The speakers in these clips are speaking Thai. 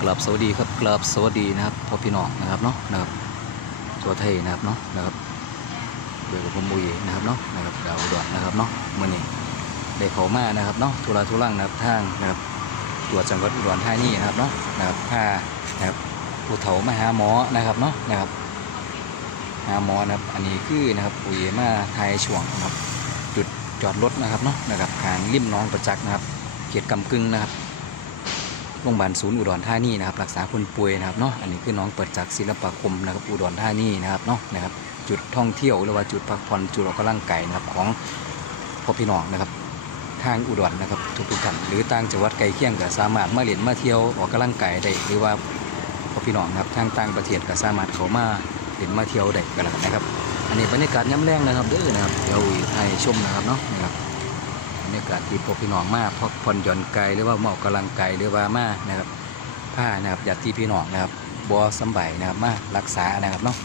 กราบสวัสดีครับกราบสวัสดีนะครับพ่อพี่น้องนะครับเนาะนะครับตัวไทยนะครับเนาะนะครับเดี๋ยวกับผมบุยนะครับเนาะนะครับดาวอุดรนะครับเนาะมื่อนี้ได้เขามานะครับเนาะทุราทุรังนะครับทางนะครับตัวจังหวัดอุดรธานีนะครับเนาะนะครับพานะครับผู้เฒ่ามาหาหมอนะครับเนาะนะครับหาหมอนะครับอันนี้คือนะครับปุ๋ยมาไทยช่วงนะครับจุดจอดรถนะครับเนาะนะครับทางริมน้องประจักษ์นะครับเขตกำกึ่งนะครับ โรงพยาบาลศูนย์อุดรธานีนะครับ รักษาคนป่วยนะครับเนาะ อันนี้คือน้องเปิดจากศิลปาคมนะครับอุดรธานีนะครับเนาะนะครับ จุดท่องเที่ยวหรือว่าจุดพักผ่อนจุดออกกำลังกายนะครับของพ่อพี่น้องนะครับทางอุดรนะครับทุกๆท่านหรือต่างจังหวัดใกลเคียงก็สามารถมาเล่นมาเที่ยวออกกำลังกายได้หรือว่าพ่อพี่น้องนะครับทางต่างประเทศก็สามารถเข้ามาเล่นมาเที่ยวได้ก็แล้วกันนะครับ อันนี้บรรยากาศย้ำแรงนะครับเด้อนะครับเดี๋ยวให้ชมนะครับเนาะนะครับ รรยากาศที่พวกพี่น้องมาพักผ่อนหย่อนกายหรือว่ามาออกกำลังกายหรือว่ามานะครับผ้านะครับญาติพี่น้องนะครับบัวสำบายนะครับมารักษานะครับเนาะ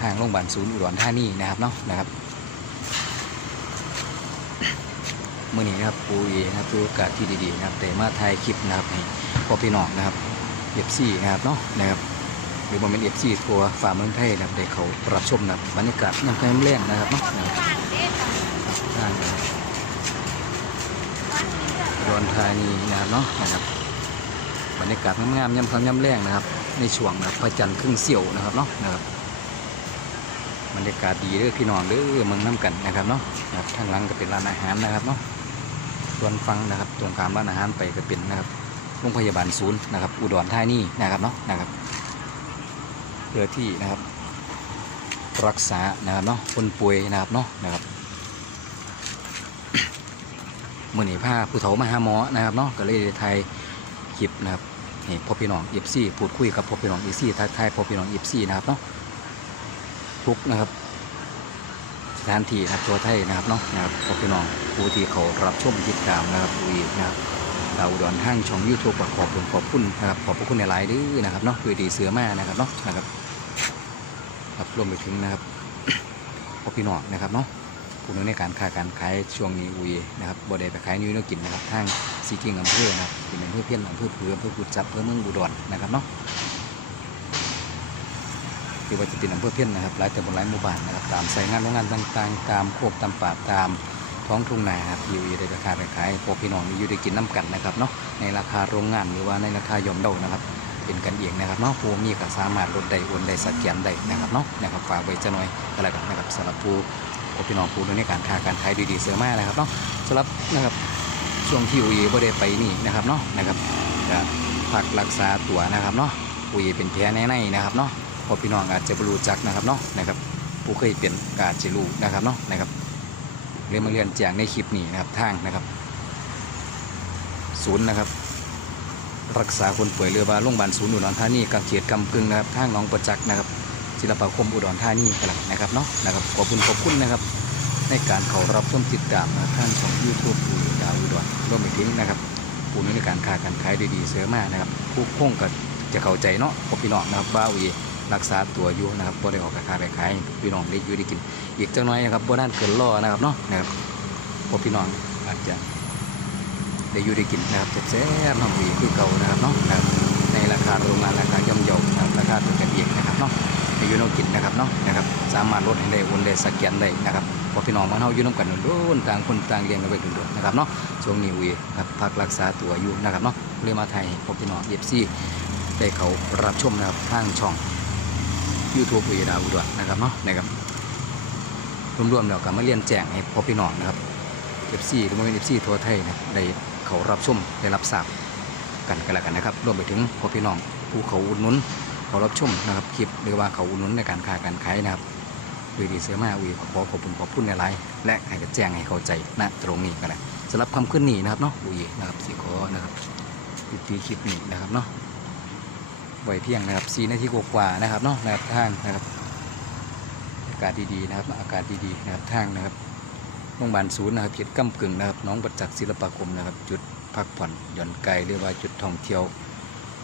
ทางโรงพยาบาลศูนย์อุดรธานีนะครับเนาะนะครับมื่อนี้นะครับปูเอนะครับคือโอกาสที่ดีๆนะครับแต่มาถ่ายคลิปนะครับให้พวกพี่น้องนะครับเอฟซีนะครับเนาะนะครับหรือว่าเป็นเอฟซีทัวร์ฝ่าเมืองไทยนะครับได้เขารับชมนะครับบรรยากาศยังคงแรงนะครับเนาะนะครับทางนะครับ อุด รธานีนะครับเนาะนะครับบรรยากาศงามๆย่ำค่ำย่ำแรงนะครับ ในช่วงนะครับพระจันทร์ครึ่งเสี้ยวนะครับเนาะนะครับบรรยากาศดีเด้อพี่น้องเด้อเมืองน้ำกันนะครับเนาะนะครับทางหลังก็เป็นร้านอาหารนะครับเนาะส่วนฟังนะครับตรงข้ามร้านอาหารไปก็เป็นนะครับโรงพยาบาลศูนย์นะครับ อุดรธานีนะครับเนาะนะครับเพื่อที่นะครับรักษานะครับเนาะคนป่วยนะครับเนาะนะครับ มื่อนี้พาผู้เฒ่ามาหาหมอนะครับเนาะก็เลยได้ถ่ายคลิปนะครับนี่พ่อพี่น้องเอฟซีพูดคุยกับพ่อพี่น้องเอฟซีทักทายพ่อพี่น้องเอฟซีนะครับเนาะทุกนะครับสถานที่นะครับตัวไทยนะครับเนาะนะครับพ่อพี่น้องผู้ที่เขารับชมติดตามนะครับอุยนะครับเราดอุดรห้างช่องยูทูบขอบคุณขอบคุณนะครับขอบพระคุณในไลน์ด้วยนะครับเนาะคือดีเสือมานะครับเนาะนะครับครับรวมไปถึงนะครับพ่อพี่น้องนะครับเนาะ ผู้นในการค้าการขายช่วงนี้อุยนะครับบ่ได้ไปขายนิ้วนื้อกินนะครับทางซีกิ้งอำเภอนะครับเป็นอำเภอเพี้ยนอำเภอเพืออำเภอกุดจับอำเภอเมืองอุดรนะครับเนาะคือว่าจะเป็นอำเภอเพี้ยนนะครับหลายแต่บนหลายหมู่บ้านนะครับตามสายงานโรงงานต่างๆ ตามโคกตามป่าตามท้องทุ่งนาครับอยู่ได้ไปค้าไปขายพวกพี่น้องอยู่ได้กินน้ำกันนะครับเนาะในราคาโรงงานหรือว่าในราคายอมเดานะครับเป็นกันเองนะครับเนาะผู้มีก็สามารถลดได้โอนได้สแกนได้นะครับเนาะนะครับฝากไว้จะหน่อยก็แล้วกันนะครับสำหรับผู้ พบพี่น้องผู้ในการค้าการขายดีๆเสือมากนะครับเนาะสำหรับนะครับช่วงที่อุยบ่ได้ไปนี่นะครับเนาะนะครับจะพักรักษาตัวนะครับเนาะอุยเป็นแผลในในนะครับเนาะพอพี่น้องอาจจะบรูจักนะครับเนาะนะครับผู้เคยเป็นกาจจะรู้นะครับเนาะนะครับเรียนมาเรียนแจ้งในคลิปนี้นะครับทางนะครับ ศูนย์นะครับ รักษาคนป่วยเรือว่าโรงพยาบาลศูนย์อุดรธานีกังเขียดกำกึ่งนะครับทางหน้องประจักษ์นะครับ ศิลปาคมอุดรธานีกันละนะครับเนาะนะครับขอบคุณขอบคุณนะครับ ในการเขารับชมติดตามนะครับท่านของยูทูบปูดาวอุดรรวมไปถึงนะครับปูนในการค้าการขายดีๆเสือมากนะครับผู้คงก็จะเข้าใจเนาะพอพี่น้องนะครับบ้าวีรักษาตัวอยู่นะครับบ่ได้ออกกาคาไปขายพี่น้องได้อยู่ได้กิน อีกจังน้อยนะครับบ่นั่นเกินล่อนะครับเนาะนะครับพอพี่น้องอาจจะได้อยู่ได้กินนะครับแซ่บๆน้องวีคือเก่านะครับเนาะในราคาโรงงานราคาย่อมเยานะครับราคาตัวกันเองนะครับเนาะ อยูโนกินนะครับเนาะนะครับสามารถลดให้ได้โอนได้สแกนได้นะครับพอพี่น้องมานเฮาอยู่น้ำกันโดนต่างคนต่างเลี้ยงกันไปโดนๆนะครับเนาะช่วงนี้วีครับพักรักษาตัวอยู่นะครับเนาะเรียมาไทยพอพี่น้องเอฟซีได้เขารับชมนะครับทางช่องยูทูบวีดาวอุดรนะครับเนาะนะครับรวมๆแล้วก็มาเรียนแจ้งให้พอพี่น้องนะครับเอฟซีหรือว่าเป็นเอฟซีทั่วไทยนะได้เขารับชมได้รับทราบกันกันแล้วกันนะครับรวมไปถึงพอพี่น้องผู้เขาอุดหนุน เขารับชมนะครับคลิปหรือว่าเขาอุดหนุนในการค้าการขายนะครับวีดีเสือมาวีขอขอบคุณขอบคุณในไลน์และให้กระแจ้งให้เข้าใจณตรงนี้กันนะสำหรับคำขึ้นนี้นะครับเนาะวีนะครับสีขอนะครับยุติคลิปนี้นะครับเนาะไว้เพียงนะครับสีนาทีกว่านะครับเนาะนะครับทางนะครับอากาศดีๆนะครับอากาศดีๆนะครับทางนะครับโรงพยาบาลศูนย์นะครับเขตกำกึ่งนะครับน้องประจักษ์ศิลปาคมนะครับ จุดพักผ่อนหย่อนไกลหรือว่าจุดท่องเที่ยว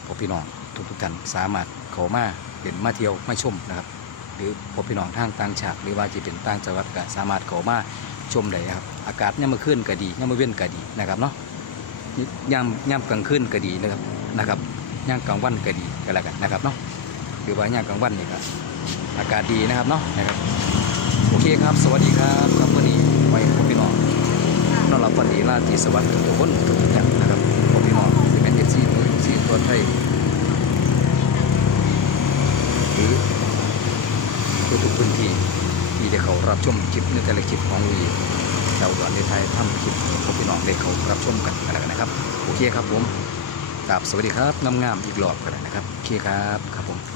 พบพี่น้อง ทุกทุกท่านสามารถเขามาเห็นมาเที่ยวมาชมนะครับหรือพบพี่น้องทางต่างชาติหรือว่าจะเป็นต่างจังหวัดก็สามารถเขามาชมได้ครับอากาศย่ำมาขึ้นก็ดีย่ำมาเว้นก็ดีนะครับเนาะย่ำย่ำกลางคืนก็ดีนะครับนะครับย่างกลางวันก็ดีก็แล้วกันนะครับเนาะหรือว่าย่างกลางวันนี่ก็อากาศดีนะครับเนาะนะครับโอเคครับ สวัสดีครับครับวันนี้ไว้พบพี่น้องนอนหลับฝันดีราตรีสวัสดิ์ทุกคนทุกๆอย่านะครับพบพี่น้องที่เป็นเอฟซีหรือเอฟซีตัวไทยหรือทุกๆพื้นที่ที่ได้เขา รับชมคลิปในแต่ละคลิปของวีดาวดอนในไทยทำคลิปพวกพบพี่น้องได้เขารับชมกันกันแล้วกันนะครับ โอเคครับผมกราบสวัสดีครับงามๆอีกรอบกันนะครับโอเคครับครับผม